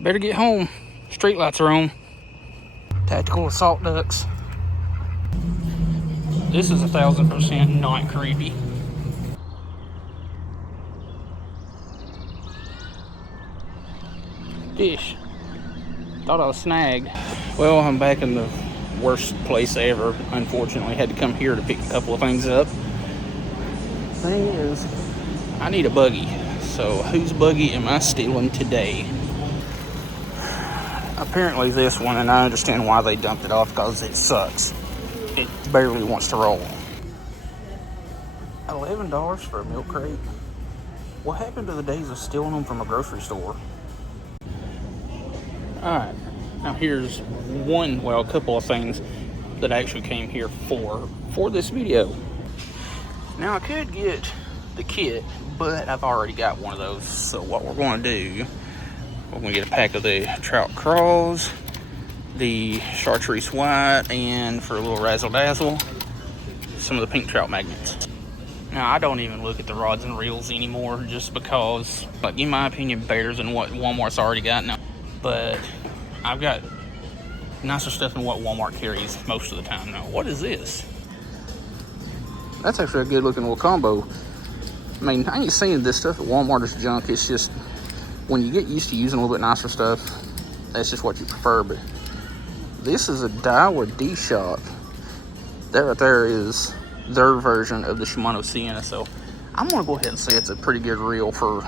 Better get home. Street lights are on. Tactical assault ducks. This is 1000% not creepy. Fish. Thought I was snagged. Well, I'm back in the worst place ever. Unfortunately, had to come here to pick a couple of things up. Thing is, I need a buggy. So whose buggy am I stealing today? Apparently this one, and I understand why they dumped it off, because it sucks. It barely wants to roll. $11 for a milk crate? What happened to the days of stealing them from a grocery store? Alright, now here's a couple of things that I actually came here for this video. Now I could get the kit, but I've already got one of those. So what we're going to do, we're going to get a pack of the trout crawls, the chartreuse white, and for a little razzle dazzle, some of the pink trout magnets. Now I don't even look at the rods and reels anymore, just because, like, in my opinion, better than what Walmart's already got now. But I've got nicer stuff than what Walmart carries most of the time now. What is this? That's actually a good looking little combo. I mean, I ain't saying this stuff at Walmart is junk. It's just when you get used to using a little bit nicer stuff, that's just what you prefer. But this is a Daiwa D-Shock. That right there is their version of the Shimano Sienna. So I'm gonna go ahead and say it's a pretty good reel for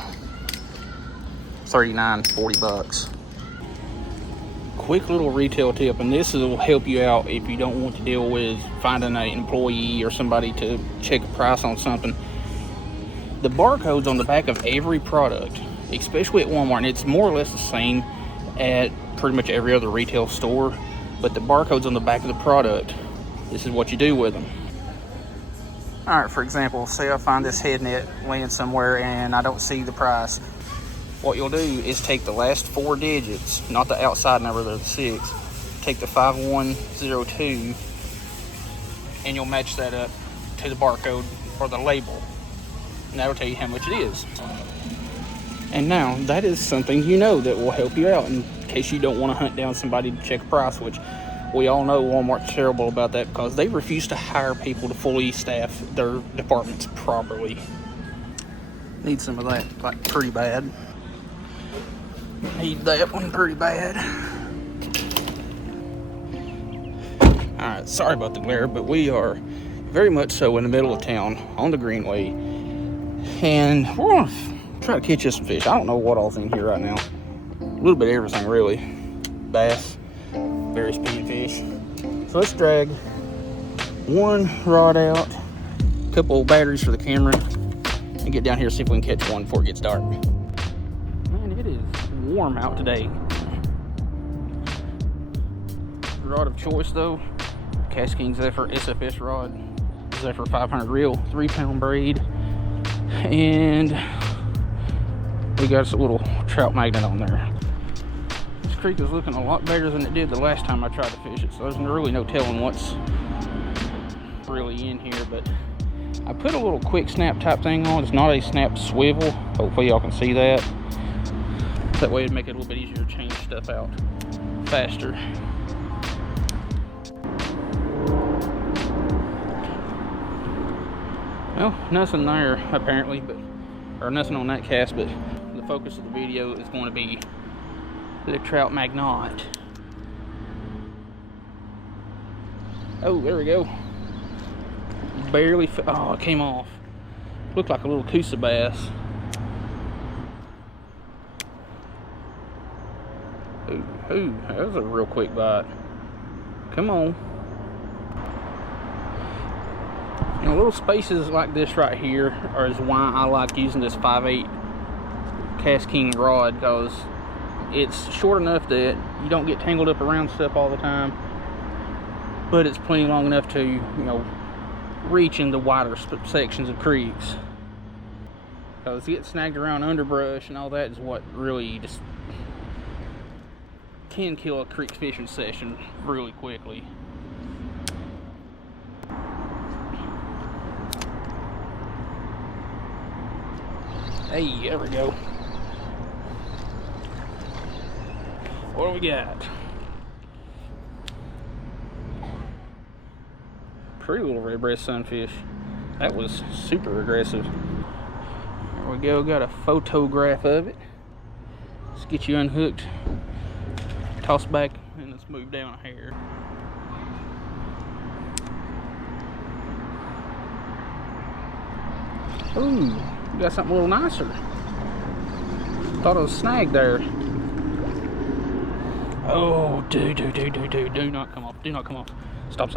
$39-40. Quick little retail tip, and this will help you out if you don't want to deal with finding an employee or somebody to check a price on something. The barcodes on the back of every product, especially at Walmart, and it's more or less the same at pretty much every other retail store, but the barcodes on the back of the product, this is what you do with them. All right, for example, say I find this head net laying somewhere and I don't see the price. What you'll do is take the last 4 digits, not the outside number, they're the 6. Take the 5102, and you'll match that up to the barcode or the label, and that'll tell you how much it is. And now that is something you know that will help you out in case you don't want to hunt down somebody to check a price, which we all know Walmart's terrible about that because they refuse to hire people to fully staff their departments properly. Need some of that, like, pretty bad. Need that one pretty bad. Alright, sorry about the glare, but we are very much so in the middle of town on the Greenway, and we're gonna try to catch us some fish. I don't know what all's in here right now. A little bit of everything, really. Bass, various speed fish. So let's drag one rod out, a couple old batteries for the camera, and get down here and see if we can catch one before it gets dark. Man, it is warm out today. Rod of choice though, Casking Zephyr SFS rod, Zephyr 500 reel, 3-pound braid, and we got us a little trout magnet on there. This creek is looking a lot better than it did the last time I tried to fish it, so there's really no telling what's really in here. But I put a little quick snap type thing on. It's not a snap swivel. Hopefully y'all can see that. That way it'd make it a little bit easier to change stuff out faster. Well, nothing there apparently, or nothing on that cast, but the focus of the video is going to be the trout magnet. Oh, there we go. Barely, oh, it came off. Looked like a little Coosa bass. Ooh, that was a real quick bite. Come on. And little spaces like this right here is why I like using this 5/8 Cast King rod, because it's short enough that you don't get tangled up around stuff all the time, but it's plenty long enough to, you know, reach in the wider sections of creeks. Because getting snagged around underbrush and all that is what really just can kill a creek fishing session really quickly. Hey, there we go. What do we got? Pretty little red breast sunfish. That was super aggressive. There we go, got a photograph of it. Let's get you unhooked. Toss back and let's move down a hair. Ooh, we got something a little nicer. Thought it was snagged there. Oh, do not come off. Do not come off. Stop.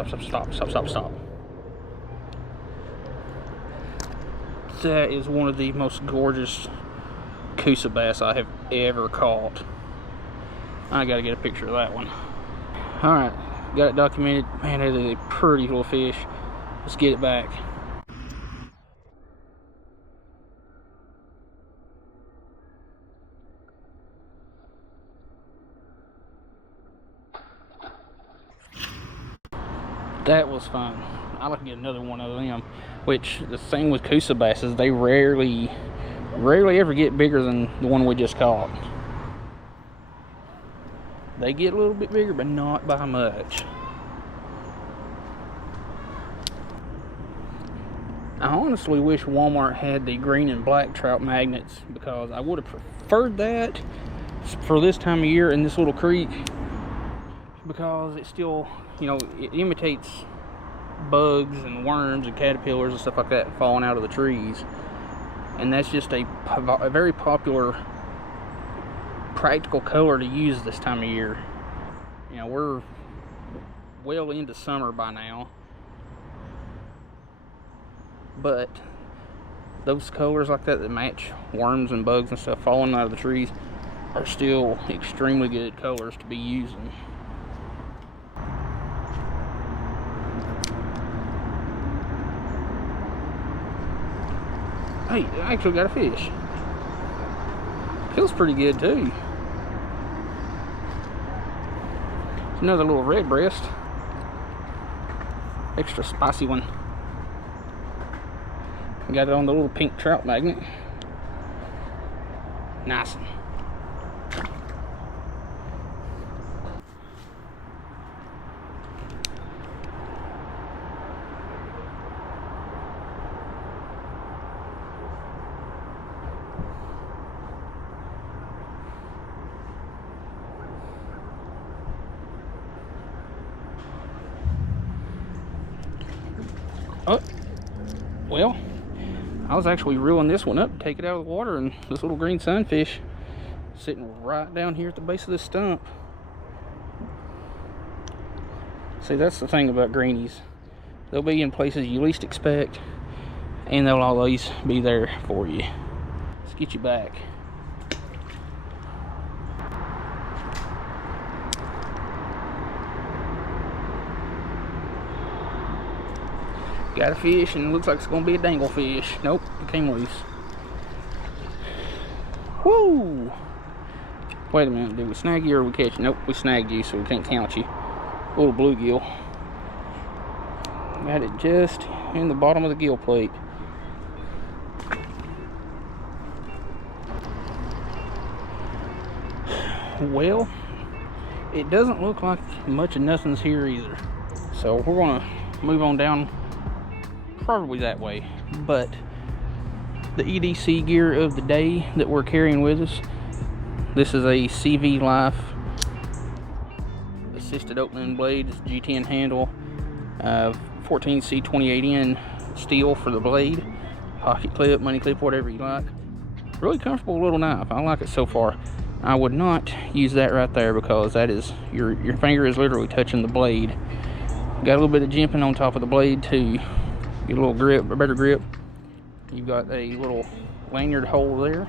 That is one of the most gorgeous Coosa bass I have ever caught. I gotta get a picture of that one. Alright, got it documented. Man, that is a pretty little fish. Let's get it back. That was fun. I'd like to get another one of them. Which, the thing with Coosa bass is they rarely ever get bigger than the one we just caught. They get a little bit bigger, but not by much. I honestly wish Walmart had the green and black trout magnets, because I would have preferred that for this time of year in this little creek, because it still, you know, it imitates bugs and worms and caterpillars and stuff like that falling out of the trees. And that's just a very popular practical color to use this time of year. You know, we're well into summer by now, but those colors like that match worms and bugs and stuff falling out of the trees are still extremely good colors to be using. Hey, I actually got a fish. Feels pretty good too. Another little red breast. Extra spicy one. Got it on the little pink trout magnet. Nice one. Oh, well, I was actually reeling this one up to take it out of the water, and this little green sunfish sitting right down here at the base of this stump. See, that's the thing about greenies. They'll be in places you least expect, and they'll always be there for you. Let's get you back. Got a fish, and it looks like it's gonna be a dangle fish. Nope, it came loose. Woo! Wait a minute, did we snag you or we catch you? Nope, we snagged you, so we can't count you. Little bluegill. Got it just in the bottom of the gill plate. Well, it doesn't look like much of nothing's here either. So we're gonna move on down probably that way. But the EDC gear of the day that we're carrying with us, this is a CV Life assisted opening blade. It's G10 handle, 14C28N steel for the blade, pocket clip, money clip, whatever you like. Really comfortable little knife. I like it so far. I would not use that right there, because that is your finger is literally touching the blade. Got a little bit of jimping on top of the blade to get a little grip, a better grip. You've got a little lanyard hole there.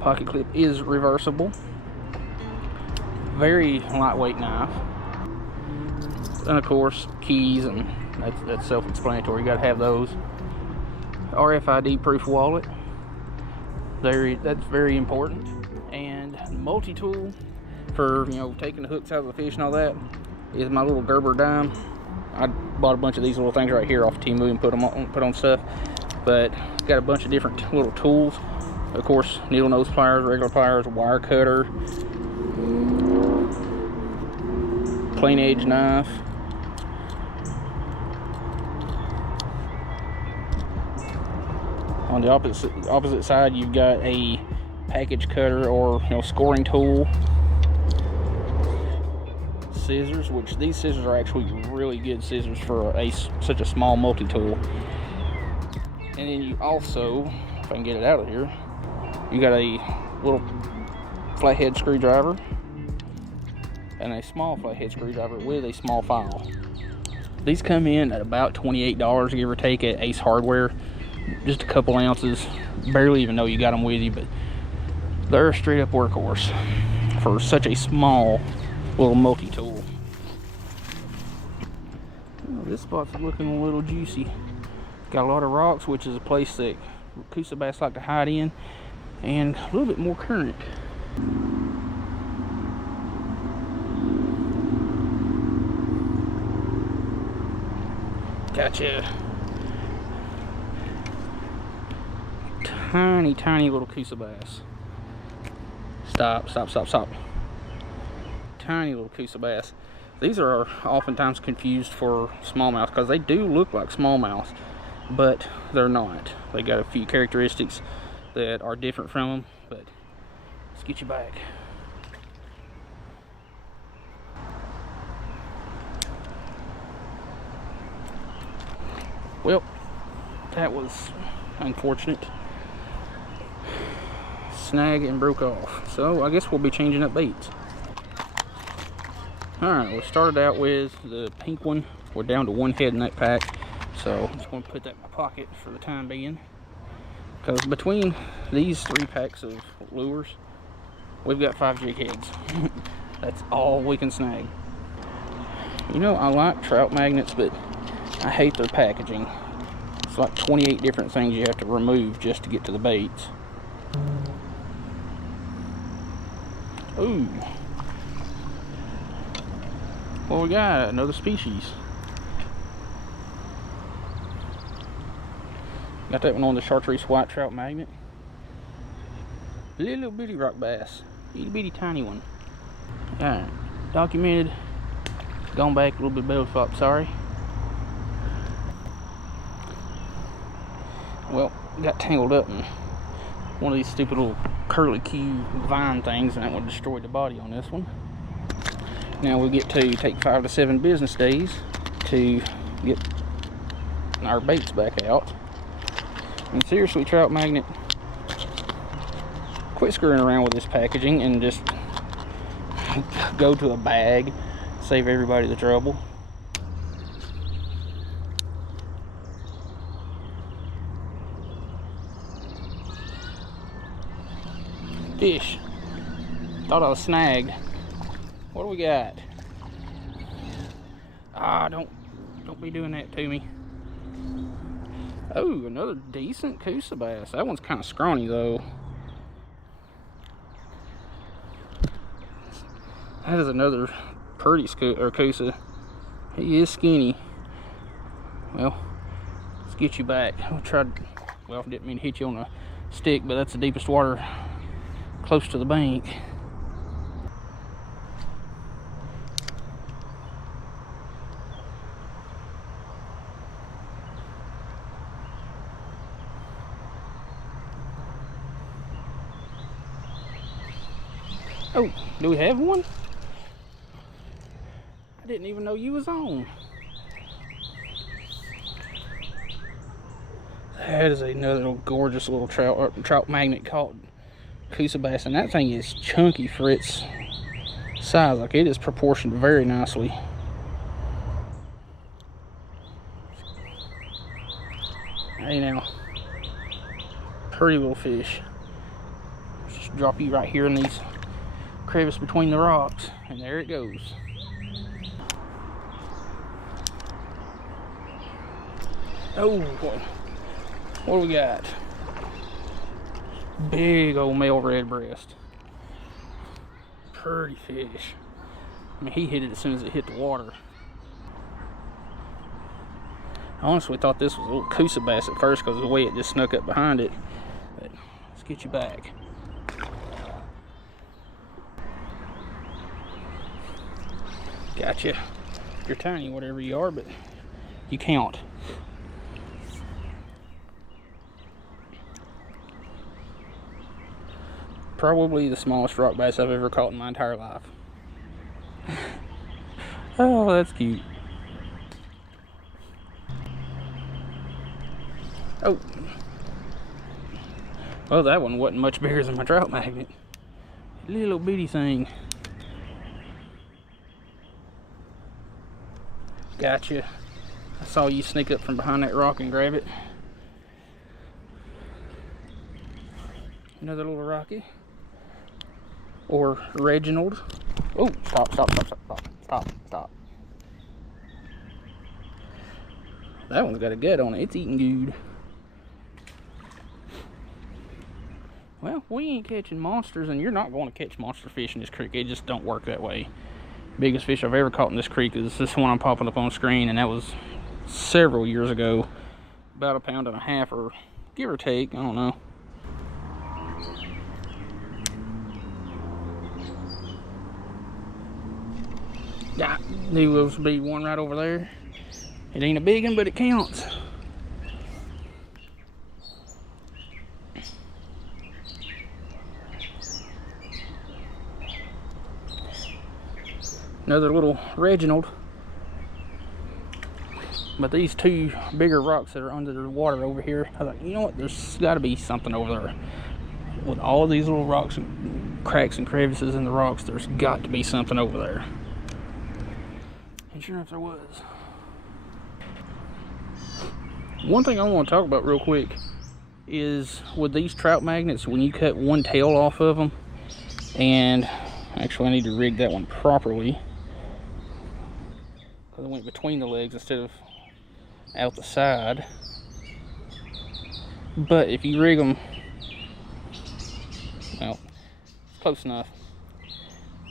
Pocket clip is reversible. Very lightweight knife. And of course, keys, and that's self-explanatory. You got to have those. RFID proof wallet. That's very important. And multi-tool for, you know, taking the hooks out of the fish and all that is my little Gerber dime. I bought a bunch of these little things right here off Temu and put on stuff. But got a bunch of different little tools. Of course, needle nose pliers, regular pliers, wire cutter, plain edge knife. On the opposite side, you've got a package cutter or scoring tool. Scissors, which these scissors are actually really good scissors for such a small multi-tool. And then you also, if I can get it out of here, you got a little flathead screwdriver and a small flathead screwdriver with a small file. These come in at about $28, give or take, at Ace Hardware. Just a couple ounces, barely even know you got them with you, but they're a straight up workhorse for such a small little multi-tool. This spot's looking a little juicy. Got a lot of rocks, which is a place that coosa bass like to hide in, and a little bit more current. Gotcha. Tiny little coosa bass. Stop. Tiny little coosa bass. These are oftentimes confused for smallmouth because they do look like smallmouth, but they're not. They got a few characteristics that are different from them, but let's get you back. Well, that was unfortunate. Snag and broke off. So I guess we'll be changing up baits. Alright, we started out with the pink one. We're down to one head in that pack. So I'm just going to put that in my pocket for the time being. Because between these 3 packs of lures, we've got 5 jig heads. That's all we can snag. I like trout magnets, but I hate their packaging. It's like 28 different things you have to remove just to get to the baits. Ooh. Well, we got another species. Got that one on the chartreuse white trout magnet. Little bitty rock bass. Itty bitty tiny one. Alright. Documented. Gone back a little bit belly flop, sorry. Well, got tangled up in one of these stupid little curly Q vine things, and that one destroyed the body on this one. Now we get to take 5 to 7 business days to get our baits back out. And seriously, trout magnet, quit screwing around with this packaging and just go to a bag, save everybody the trouble. Fish. Thought I was snagged. What do we got? Ah, don't be doing that to me. Oh, another decent coosa bass. That one's kind of scrawny though. That is another pretty coosa. He is skinny. Well, let's get you back. Well, didn't mean to hit you on a stick, but that's the deepest water close to the bank. Oh, do we have one? I didn't even know you was on. That is another gorgeous little trout magnet caught coosa bass, and that thing is chunky for its size. Like, it is proportioned very nicely. Hey now, pretty little fish. Just drop you right here in these crevice between the rocks, and there it goes. Oh, what do we got? Big old male red breast. Pretty fish. I mean, he hit it as soon as it hit the water. I honestly thought this was a little coosa bass at first because of the way it just snuck up behind it. But Let's get you back. Gotcha. You're tiny, whatever you are, but you count. Probably the smallest rock bass I've ever caught in my entire life. Oh, that's cute. Oh. Well, that one wasn't much bigger than my trout magnet. Little bitty thing. Gotcha. I saw you sneak up from behind that rock and grab it. Another little rocky. Or Reginald. Oh, stop. That one's got a gut on it. It's eating good. Well, we ain't catching monsters, and you're not going to catch monster fish in this creek. It just don't work that way. Biggest fish I've ever caught in this creek is this one I'm popping up on screen, and that was several years ago. About 1.5 pounds, or give or take, I don't know. Yeah, knew there was be one right over there. It ain't a big one, but it counts. Another little Reginald. But these two bigger rocks that are under the water over here, I thought, you know what, there's got to be something over there. With all these little rocks and cracks and crevices in the rocks, there's got to be something over there. And sure enough, there was. One thing I want to talk about real quick is with these trout magnets, when you cut one tail off of them, and actually I need to rig that one properly because it went between the legs instead of out the side. But if you rig them, well, close enough.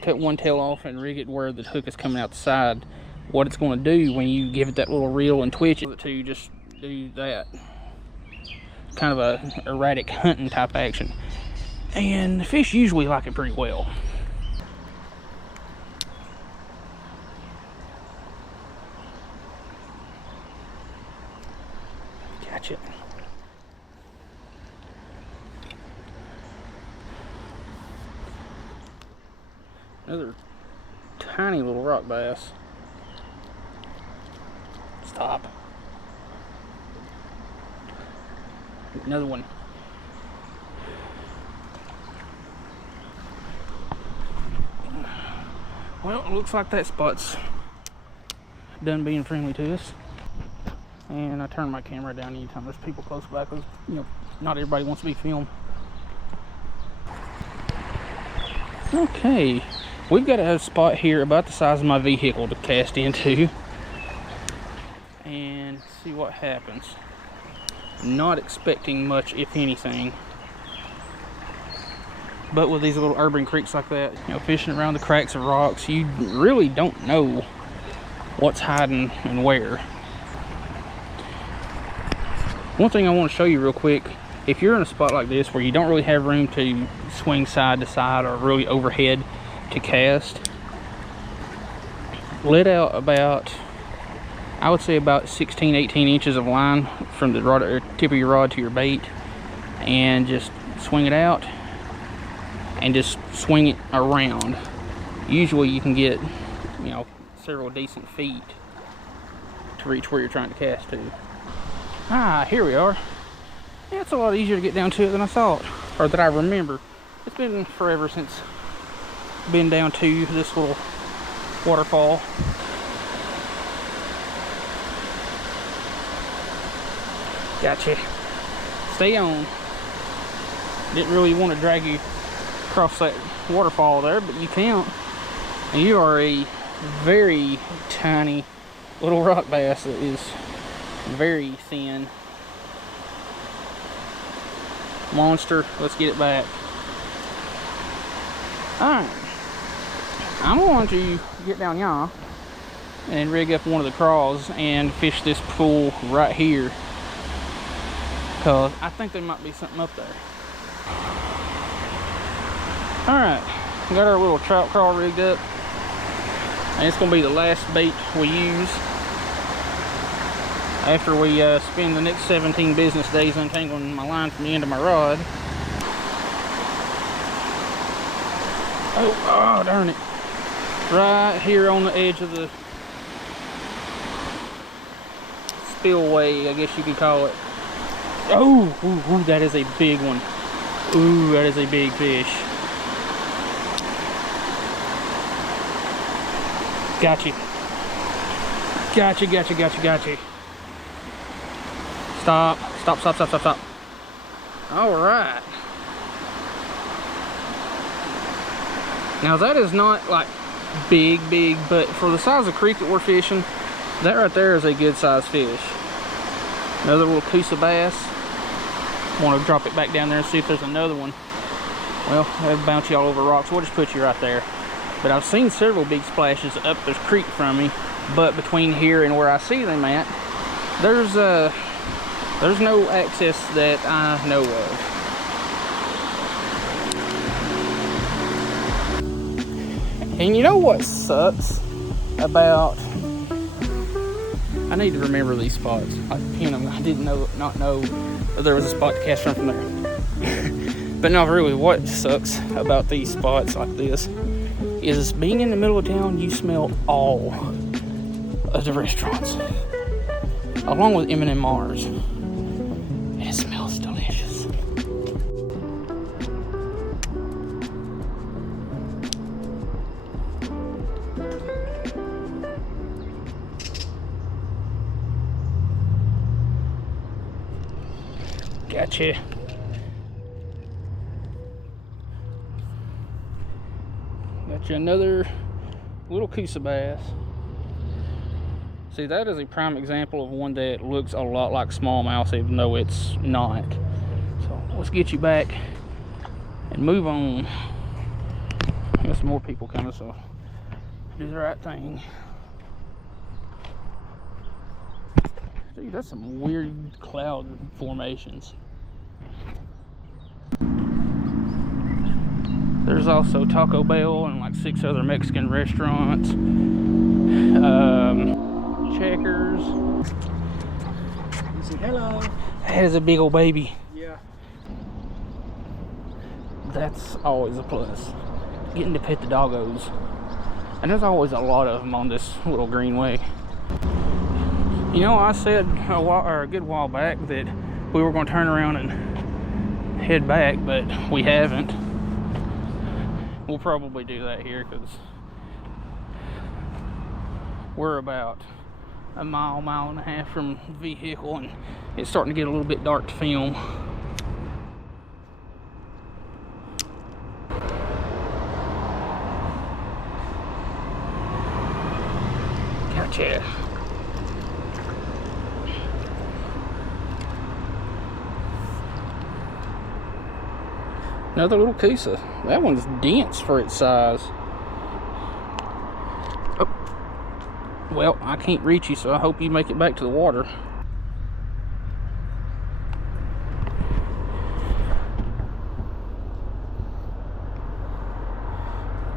Cut one tail off and rig it where the hook is coming out the side. What it's going to do when you give it that little reel and twitch it to just do that. Kind of a erratic hunting type action. And the fish usually like it pretty well. Gotcha. Another tiny little rock bass. Stop. Another one. Well, it looks like that spot's done being friendly to us. And I turn my camera down anytime there's people close by because, you know, not everybody wants to be filmed. Okay, we've got a spot here about the size of my vehicle to cast into and see what happens. Not expecting much, if anything. But with these little urban creeks like that, you know, fishing around the cracks of rocks, you really don't know what's hiding and where. One thing I want to show you real quick, if you're in a spot like this where you don't really have room to swing side to side or really overhead to cast, let out about, I would say about 16-18 inches of line from the rod, or tip of your rod to your bait, and just swing it out and just swing it around. Usually you can get, you know, several decent feet to reach where you're trying to cast to. Ah, here we are. Yeah, it's a lot easier to get down to it than I thought, or that I remember. It's been forever since I've been down to this little waterfall. Gotcha. Stay on. Didn't really want to drag you across that waterfall there, but you can't. And you are a very tiny little rock bass that is very thin. Monster. Let's get it back. Alright. I'm going to get down y'all and rig up one of the crawls and fish this pool right here, because I think there might be something up there. All right, we got our little trout crawl rigged up, and it's gonna be the last bait we use after we spend the next 17 business days untangling my line from the end of my rod. Oh, darn it. Right here on the edge of the spillway, I guess you could call it. Oh, ooh, that is a big one. Ooh, that is a big fish. Got you. Got you. Stop. All right. Now that is not like big, but for the size of creek that we're fishing, that right there is a good sized fish. Another little Coosa bass. Want to drop it back down there and see if there's another one. Well, that'll bounce you all over rocks. We'll just put you right there. But I've seen several big splashes up this creek from me, but between here and where I see them at, there's no access that I know of. And you know what sucks about, I need to remember these spots. I did not know that there was a spot to cast from there. But no, really, what sucks about these spots like this is being in the middle of town, you smell all of the restaurants, along with M&M Mars. And it smells delicious. Gotcha. Got you another little Coosa bass. See, that is a prime example of one that looks a lot like smallmouth, even though it's not. So let's get you back and move on. I got some more people coming, so do the right thing. Dude, that's some weird cloud formations. There's also Taco Bell and like 6 other Mexican restaurants. Checkers. Say hello. That is a big old baby. Yeah. That's always a plus. Getting to pet the doggos. And there's always a lot of them on this little greenway. You know, I said a good while back that we were going to turn around and head back, but we haven't. We'll probably do that here because we're about a mile and a half from the vehicle, and it's starting to get a little bit dark to film. Gotcha. Another little Coosa. That one's dense for its size. Oh. Well, I can't reach you, so I hope you make it back to the water.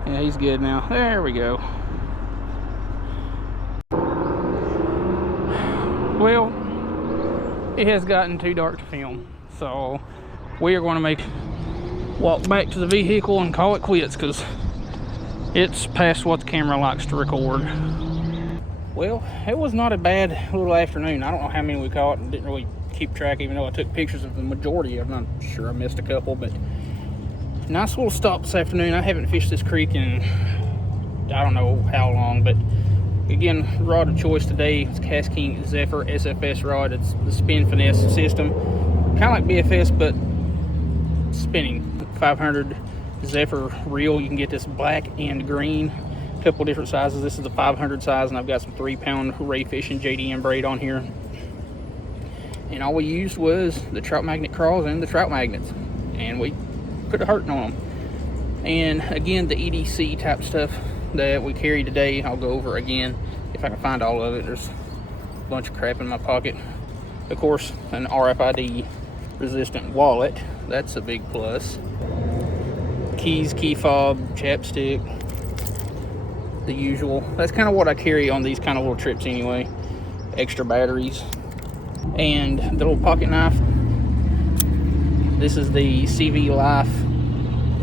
Yeah, he's good now. There we go. Well, it has gotten too dark to film, so we are going to walk back to the vehicle and call it quits because it's past what the camera likes to record. Well, it was not a bad little afternoon. I don't know how many we caught and didn't really keep track, even though I took pictures of the majority of them. I'm sure I missed a couple, but nice little stop this afternoon. I haven't fished this creek in I don't know how long, but again, rod of choice today is Cast King Zephyr SFS rod. It's the spin finesse system, kind of like BFS, but spinning. 500 Zephyr reel. You can get this black and green, a couple different sizes. This is the 500 size, and I've got some 3-pound ray fishing JDM braid on here. And all we used was the trout magnet crawls and the trout magnets, and we put a hurting on them. And again, the EDC type stuff that we carry today, I'll go over again if I can find all of it. There's a bunch of crap in my pocket. Of course, an RFID resistant wallet. That's a big plus. Keys, key fob, chapstick, the usual. That's kind of what I carry on these kind of little trips anyway. Extra batteries. And the little pocket knife. This is the CV Life.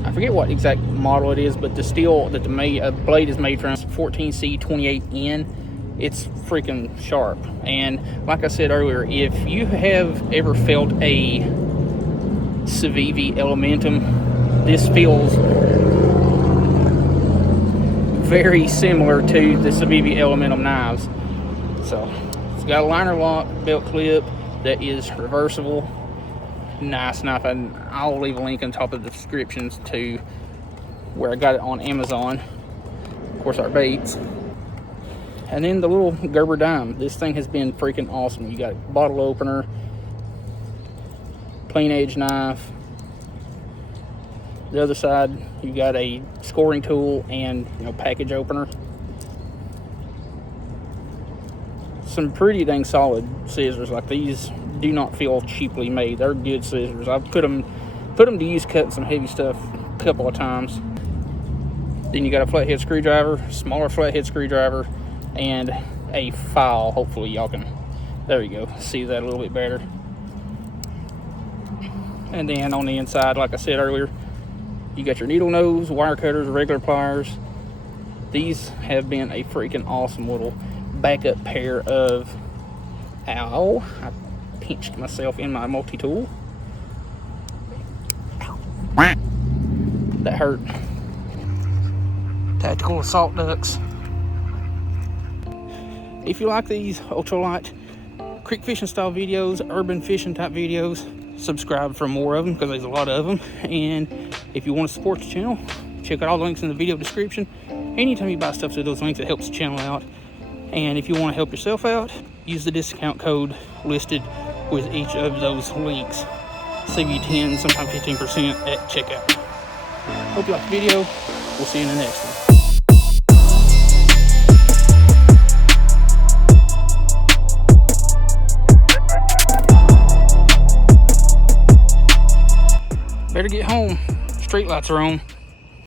I forget what exact model it is, but the steel that the blade is made from 14C28N. It's freaking sharp. And like I said earlier, if you have ever felt a Civivi Elementum, this feels very similar to the Civivi Elementum knives. So it's got a liner lock belt clip that is reversible. Nice knife, and I'll leave a link on top of the descriptions to where I got it on Amazon. Of course, our baits. And then the little Gerber dime. This thing has been freaking awesome. You got a bottle opener, plain edge knife. The other side, you got a scoring tool and, you know, package opener. Some pretty dang solid scissors. Like, these do not feel cheaply made. They're good scissors. I've put them to use cutting some heavy stuff a couple of times. Then you got a flathead screwdriver, smaller flathead screwdriver, and a file. Hopefully y'all can, there you go, see that a little bit better. And then on the inside, like I said earlier, you got your needle nose, wire cutters, regular pliers. These have been a freaking awesome little backup pair of, ow, I pinched myself in my multi-tool. That hurt. Tactical assault ducks. If you like these ultralight creek fishing style videos, urban fishing type videos, subscribe for more of them, because there's a lot of them. And if you want to support the channel, check out all the links in the video description. Anytime you buy stuff through those links, it helps the channel out. And if you want to help yourself out, use the discount code listed with each of those links. Save you 10, sometimes 15% at checkout. Hope you like the video. We'll see you in the next one. Better get home. Street lights are on.